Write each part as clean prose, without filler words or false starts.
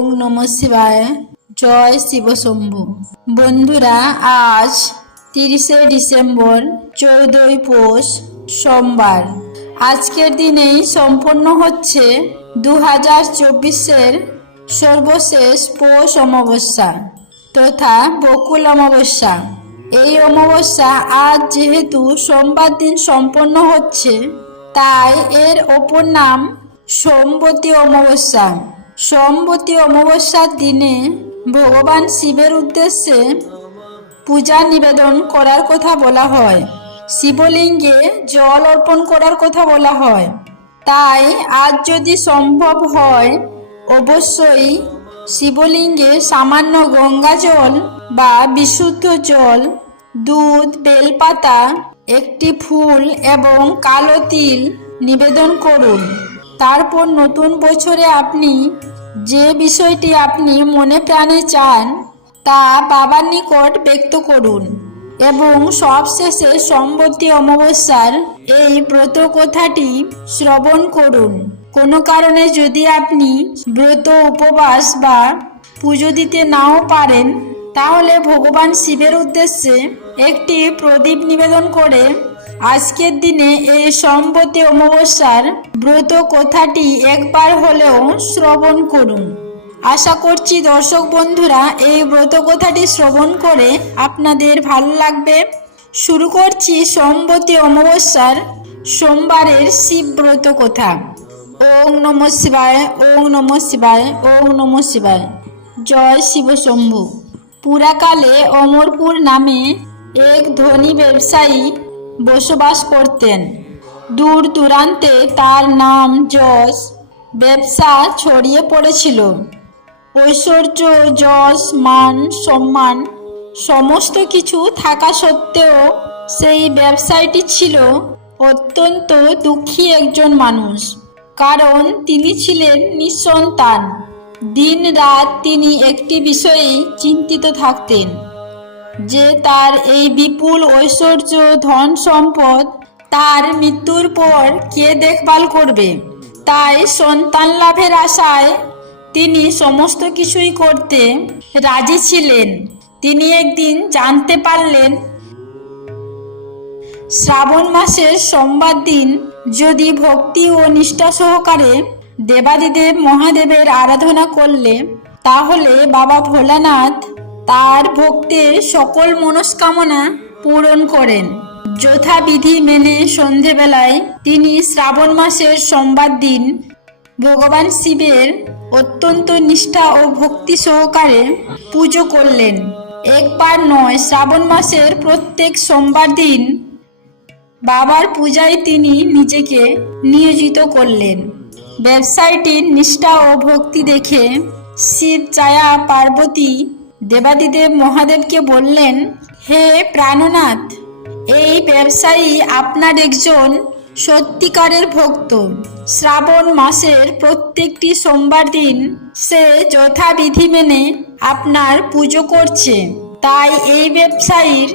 ওং নমঃ শিবায়। জয় শিব শম্ভু। বন্ধুরা, আজ 30শে ডিসেম্বর 14ই পৌষ সোমবার। আজকের দিনেই সম্পন্ন হচ্ছে 2024-এর সর্বশেষ পৌষ অমাবস্যা তথা বকুল অমাবস্যা। এই অমাবস্যা আজ যেহেতু সোমবার দিন সম্পন্ন হচ্ছে, তাই এর অপর নাম সোমবতী অমাবস্যা। সোমবতী অমাবস্যার দিনে ভগবান শিবের উদ্দেশ্যে পূজা নিবেদন করার কথা বলা হয়, শিবলিঙ্গে জল অর্পণ করার কথা বলা হয়। তাই আজ যদি সম্ভব হয়, অবশ্যই শিবলিঙ্গে সামান্য গঙ্গা জল বা বিশুদ্ধ জল, দুধ, বেলপাতা, একটি ফুল এবং কালো তিল নিবেদন করুন। তারপর নতুন বছরে আপনি যে বিষয়টি আপনি মনে প্রাণে চান তা বাবার নিকট ব্যক্ত করুন এবং সবশেষে সোমবতী অমাবস্যার এই ব্রত কথাটি শ্রবণ করুন। কোনো কারণে যদি আপনি ব্রত, উপবাস বা পুজো দিতে নাও পারেন, তাহলে ভগবান শিবের উদ্দেশ্যে একটি প্রদীপ নিবেদন করে আজকের দিনে এই সোমবতী অমাবস্যার ব্রত কথাটি একবার হলেও শ্রবণ করুন। আশা করছি দর্শক বন্ধুরা, এই ব্রত কথাটি শ্রবণ করে আপনাদের ভালো লাগবে। শুরু করছি সোমবতী অমাবস্যার সোমবারের শিব ব্রত কথা। ওং নমঃ শিবায়, ওং নমঃ শিবায়, ওং নমঃ শিবায়। জয় শিব শম্ভু। পুরাকালে অমরপুর নামে এক ধনী ব্যবসায়ী বসবাস করতেন। দূর দূরান্তে তার নাম, যশ, ব্যবসা ছড়িয়ে পড়েছিল। ঐশ্বর্য, যশ, মান, সম্মান সমস্ত কিছু থাকা সত্ত্বেও সেই ব্যবসায়ীটি ছিল অত্যন্ত দুঃখী একজন মানুষ। কারণ তিনি ছিলেন নিঃসন্তান। দিন রাত তিনি একটি বিষয়েই চিন্তিত থাকতেন যে তার এই বিপুল ঐশ্বর্য, ধন সম্পদ তার মৃত্যুর পর কে দেখভাল করবে। তাই সন্তান লাভের আশায় তিনি সমস্ত কিছুই করতে রাজি ছিলেন। তিনি একদিন জানতে পারলেন, শ্রাবণ মাসের সোমবার দিন যদি ভক্তি ও নিষ্ঠা সহকারে দেবাদিদেব মহাদেবের আরাধনা করলে, তাহলে বাবা ভোলানাথ তার ভক্তের সকল মনস্কামনা পূরণ করেন। যথাবিধি মেনে সন্ধেবেলায় তিনি শ্রাবণ মাসের সোমবার দিন ভগবান শিবের অত্যন্ত নিষ্ঠা ও ভক্তি সহকারে পুজো করলেন। একবার নয়, শ্রাবণ মাসের প্রত্যেক সোমবার দিন বাবার পূজায় তিনি নিজেকে নিয়োজিত করলেন। ব্যবসায়ীটির নিষ্ঠা ও ভক্তি দেখে শিব ছায়া পার্বতী দেবাদিদেব মহাদেবকে বললেন, হে প্রাণনাথ, এই ব্যবসায়ী আপনার একজন সত্যিকারের ভক্ত। শ্রাবণ মাসের প্রত্যেকটি সোমবার দিন সে যথাবিধি মেনে আপনার পুজো করছে। তাই এই ব্যবসায়ীর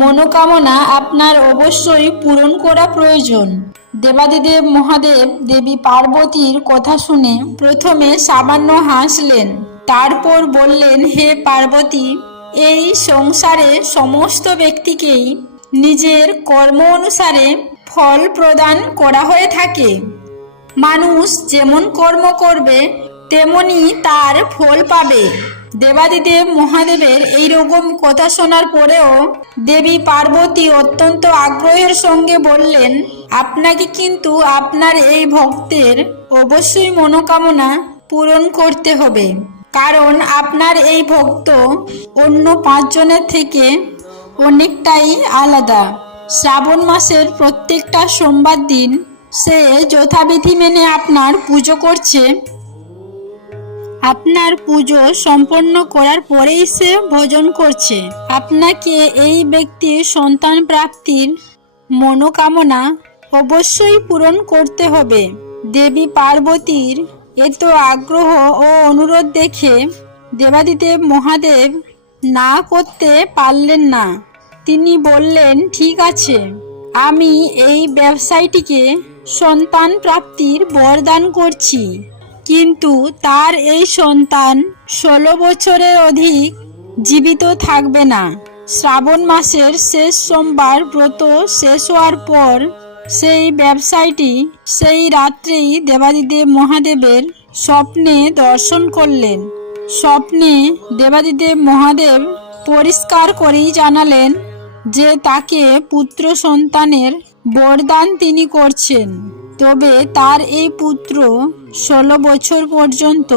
মনোকামনা আপনার অবশ্যই পূরণ করা প্রয়োজন। দেবাদিদেব মহাদেব দেবী পার্বতীর কথা শুনে প্রথমে সামান্য হাসলেন, তারপর বললেন, হে পার্বতী, এই সংসারে সমস্ত ব্যক্তিকেই নিজের কর্ম অনুসারে ফল প্রদান করা হয়ে থাকে। মানুষ যেমন কর্ম করবে তেমনি তার ফল পাবে। দেবাদিদেব মহাদেবের এইরকম কথা শোনার পরেও দেবী পার্বতী অত্যন্ত আগ্রহের সঙ্গে বললেন, আপনাকে কিন্তু আপনার এই ভক্তের অবশ্যই মনোকামনা পূরণ করতে হবে। কারণ আপনার এই ভক্ত অন্য 5 জনের থেকে অনেকটাই আলাদা। শ্রাবণ মাসের প্রত্যেকটা সোমবার দিন সে যথাবিধি মেনে আপনার পুজো করছে। আপনার পুজো সম্পন্ন করার পরেই সে ভোজন করছে। আপনাকে এই ব্যক্তির সন্তান প্রাপ্তির মনোকামনা অবশ্যই পূরণ করতে হবে। দেবী পার্বতীর এত আগ্রহ ও অনুরোধ দেখে দেবাদিদেব মহাদেব না করতে পারলেন না। তিনি বললেন, ঠিক আছে, আমি এই ব্যবসায়ীটিকে সন্তান প্রাপ্তির বরদান করছি, কিন্তু তার এই সন্তান 16 বছরের অধিক জীবিত থাকবে না। শ্রাবণ মাসের শেষ সোমবার ব্রত শেষ হওয়ার পর সেই ব্যবসায়ীটি সেই রাত্রেই দেবাদিদেব মহাদেবের স্বপ্নে দর্শন করলেন। স্বপ্নে দেবাদিদেব মহাদেব পরিষ্কার করেই জানালেন যে তাকে পুত্র সন্তানের বরদান তিনি করছেন, তবে তার এই পুত্র 16 বছর পর্যন্ত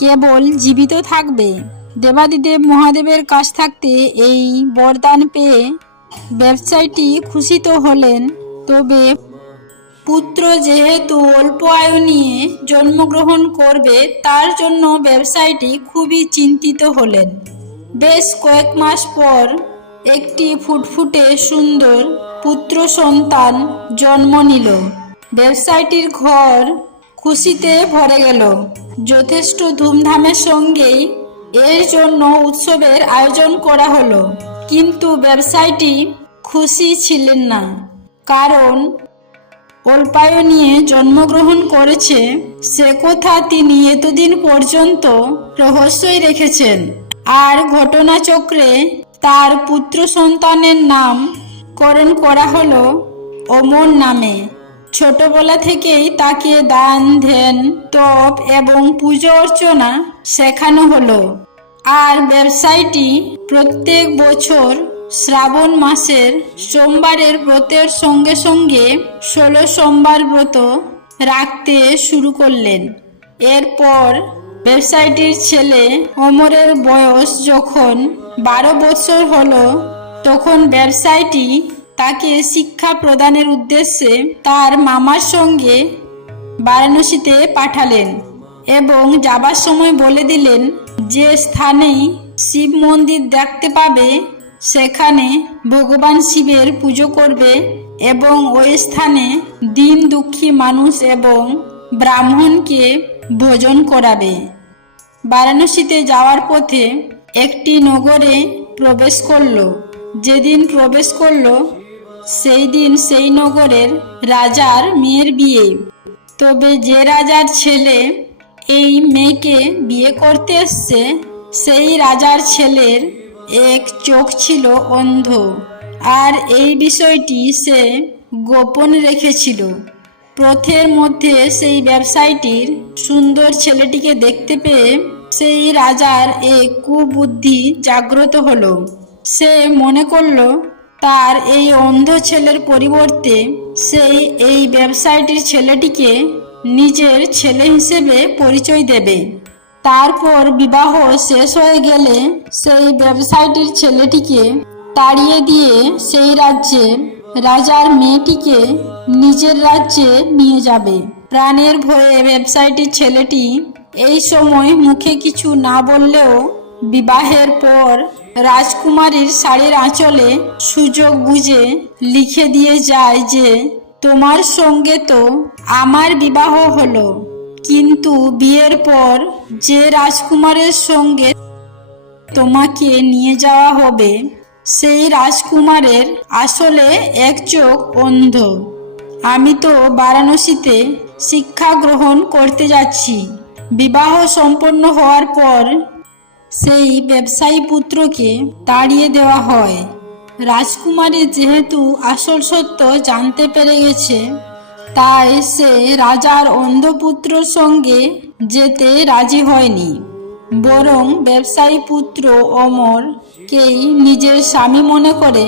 কেবল জীবিত থাকবে। দেবাদিদেব মহাদেবের কাছ থাকতে এই বরদান পেয়ে ব্যবসায়ীটি খুশি তো হলেন, তবে পুত্র যেহেতু অল্প আয়ু নিয়ে জন্মগ্রহণ করবে তার জন্য ব্যবসায়ীটি খুবই চিন্তিত হলেন। বেশ কয়েক মাস পর একটি ফুটফুটে সুন্দর পুত্র সন্তান জন্ম নিল। ব্যবসায়ীটির ঘর খুশিতে ভরে গেল। যথেষ্ট ধুমধামের সঙ্গেই এর জন্য উৎসবের আয়োজন করা হলো, কিন্তু ব্যবসায়ীটি খুশি ছিলেন না, কারণ অল্পায়ু নিয়ে জন্মগ্রহণ করেছে সে কথা তিনি এতদিন পর্যন্ত রহস্যই রেখেছেন। আর ঘটনাচক্রে তার পুত্র সন্তানের নামকরণ করা হলো অমর নামে। ছোটবেলা থেকেই তাকে দান ধ্যান তপ এবং পুজো অর্চনা শেখানো হলো। আর ব্যবসায়ীটি প্রত্যেক বছর শ্রাবণ মাসের সোমবারের ব্রতের সঙ্গে সঙ্গে 16 সোমবার ব্রত রাখতে শুরু করলেন। এরপর ব্যবসায়ীটির ছেলে অমরের বয়স যখন 12 বছর হলো, তখন ব্যবসায়ীটি তাকে শিক্ষা প্রদানের উদ্দেশ্যে তার মামার সঙ্গে বারাণসীতে পাঠালেন এবং যাবার সময় বলে দিলেন যে স্থানেই শিব মন্দির দেখতে পাবে সেখানে ভগবান শিবের পুজো করবে এবং ওই স্থানে দীন দুঃখী মানুষ এবং ব্রাহ্মণকে ভোজন করাবে। বারাণসীতে যাওয়ার পথে একটি নগরে প্রবেশ করল। যেদিন প্রবেশ করল সেই দিন সেই নগরের রাজার মেয়ের বিয়ে। তবে যে রাজার ছেলে এই মেয়েকে বিয়ে করতে এসছে সেই রাজার ছেলের এক চোখ ছিল অন্ধ, আর এই বিষয়টি সে গোপন রেখেছিল। পথের মধ্যে সেই ব্যবসায়ীটির সুন্দর ছেলেটিকে দেখতে পেয়ে সেই রাজার এক কুবুদ্ধি জাগ্রত হলো। সে মনে করল তার এই অন্ধ ছেলের পরিবর্তে সেই এই ব্যবসায়ীটির ছেলেটিকে নিজের ছেলে হিসেবে পরিচয় দেবে। তারপর বিবাহ শেষ হয়ে গেলে সেই ব্যবসায়ীটির ছেলেটিকে তাড়িয়ে দিয়ে সেই রাজ্যে রাজার মেয়েটিকে নিজের রাজ্যে নিয়ে যাবে। প্রাণের ভয়ে ব্যবসায়ীটির ছেলেটি এই সময় মুখে কিছু না বললেও বিবাহের পর রাজকুমারীর শাড়ির আঁচলে সুযোগ বুঝে লিখে দিয়ে যায় যে তোমার সঙ্গে তো আমার বিবাহ হলো, কিন্তু বিয়ের পর যে রাজকুমারের সঙ্গে তোমাকে নিয়ে যাওয়া হবে সেই রাজকুমারের আসলে এক চোখ অন্ধ। আমি তো বারাণসীতে শিক্ষা গ্রহণ করতে যাচ্ছি। বিবাহ সম্পন্ন হওয়ার পর সেই ব্যবসায়ী পুত্রকে তাড়িয়ে দেওয়া হয়। রাজকুমারী যেহেতু আসল সত্য জানতে পেরে গেছে, তাই সে রাজার অন্ধপুত্রর সঙ্গে যেতে রাজি হয়নি, বরং ব্যবসায়ী পুত্র অমরকেই নিজের স্বামী মনে করে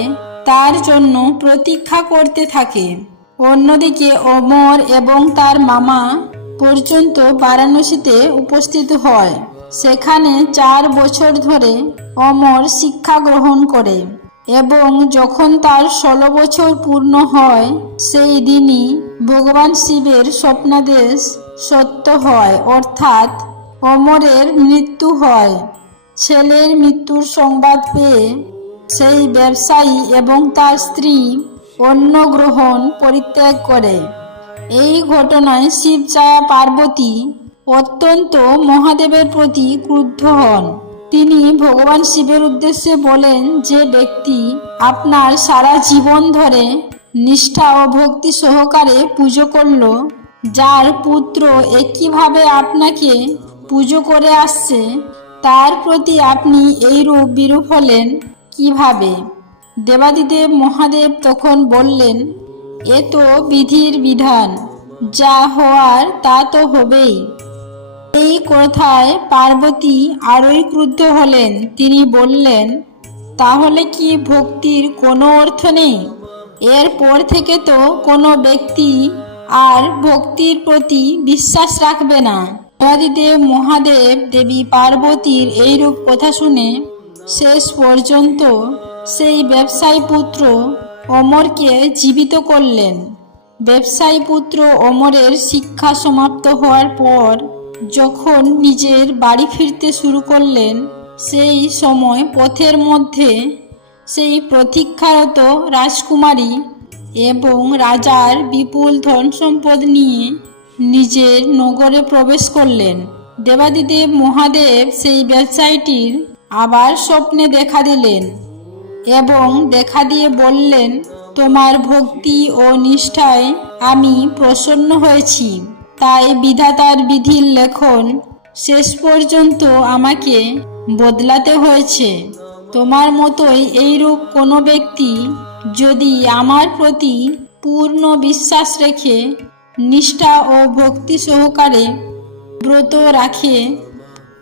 তার জন্য প্রতীক্ষা করতে থাকে। অন্যদিকে অমর এবং তার মামা পর্যন্ত বারাণসীতে উপস্থিত হয়। সেখানে 4 বছর ধরে অমর শিক্ষা গ্রহণ করে এবং যখন তার 16 বছর পূর্ণ হয় সেই দিনই ভগবান শিবের স্বপ্নাদেশ সত্য হয়, অর্থাৎ অমরের মৃত্যু হয়। ছেলের মৃত্যুর সংবাদ পেয়ে সেই ব্যবসায়ী এবং তার স্ত্রী অন্ন গ্রহণ পরিত্যাগ করে। এই ঘটনায় শিব ছায়া পার্বতী অত্যন্ত মহাদেবের প্রতি ক্রুদ্ধ হন। তিনি ভগবান শিবের উদ্দেশ্যে বলেন, যে ব্যক্তি আপনার সারা জীবন ধরে নিষ্ঠা ও ভক্তি সহকারে পুজো করল যার পুত্র একইভাবে আপনাকে পুজো করে আসছে, তার প্রতি আপনি এইরূপ বিরূপ হলেন কিভাবে? দেবাদিদেব মহাদেব তখন বললেন, এ তো বিধির বিধান, যা হওয়ার তা তো হবেই। এই কথায় পার্বতী আরোই ক্রুদ্ধ হলেন। তিনি বললেন, তাহলে কি ভক্তির কোনো অর্থ নেই? এরপর থেকে তো কোনো ব্যক্তি আর ভক্তির প্রতি বিশ্বাস রাখবে না। দেবাদিদেব মহাদেব দেবী পার্বতীর এইরূপ কথা শুনে শেষ পর্যন্ত সেই ব্যবসায়ী পুত্র অমরকে জীবিত করলেন। ব্যবসায়ী পুত্র অমরের শিক্ষা সমাপ্ত হওয়ার পর যখন নিজের বাড়ি ফিরতে শুরু করলেন, সেই সময় পথের মধ্যে সেই প্রতীক্ষারত রাজকুমারী এবং রাজার বিপুল ধন সম্পদ নিয়ে নিজের নগরে প্রবেশ করলেন। দেবাদিদেব মহাদেব সেই ব্যবসায়ীটির আবার স্বপ্নে দেখা দিলেন এবং দেখা দিয়ে বললেন, তোমার ভক্তি ও নিষ্ঠায় আমি প্রসন্ন হয়েছি, তাই বিধাতার বিধির লেখন শেষ পর্যন্ত আমাকে বদলাতে হয়েছে। তোমার মতোই এইরূপ কোনো ব্যক্তি যদি আমার প্রতি পূর্ণ বিশ্বাস রেখে নিষ্ঠা ও ভক্তি সহকারে ব্রত রাখে,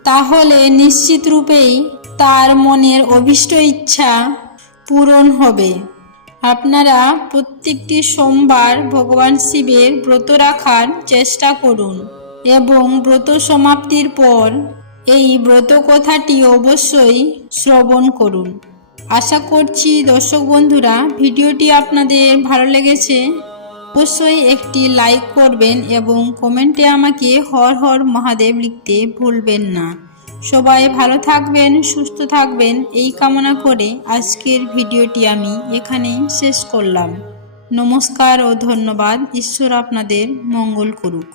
তাহলে নিশ্চিত রূপেই তার মনের অভীষ্ট ইচ্ছা পূরণ হবে। আপনারা প্রত্যেকটি সোমবার ভগবান শিবের ব্রত রাখার চেষ্টা করুন এবং ব্রত সমাপ্তির পর এই ব্রত কথাটি অবশ্যই শ্রবণ করুন। আশা করছি দর্শক বন্ধুরা, ভিডিওটি আপনাদের ভালো লেগেছে। অবশ্যই একটি লাইক করবেন এবং কমেন্টে আমাকে হর হর মহাদেব লিখতে ভুলবেন না। সবাই ভালো থাকবেন, সুস্থ থাকবেন এই কামনা করে আজকের ভিডিওটি আমি এখানেই শেষ করলাম। নমস্কার ও ধন্যবাদ। ঈশ্বর আপনাদের মঙ্গল করুক।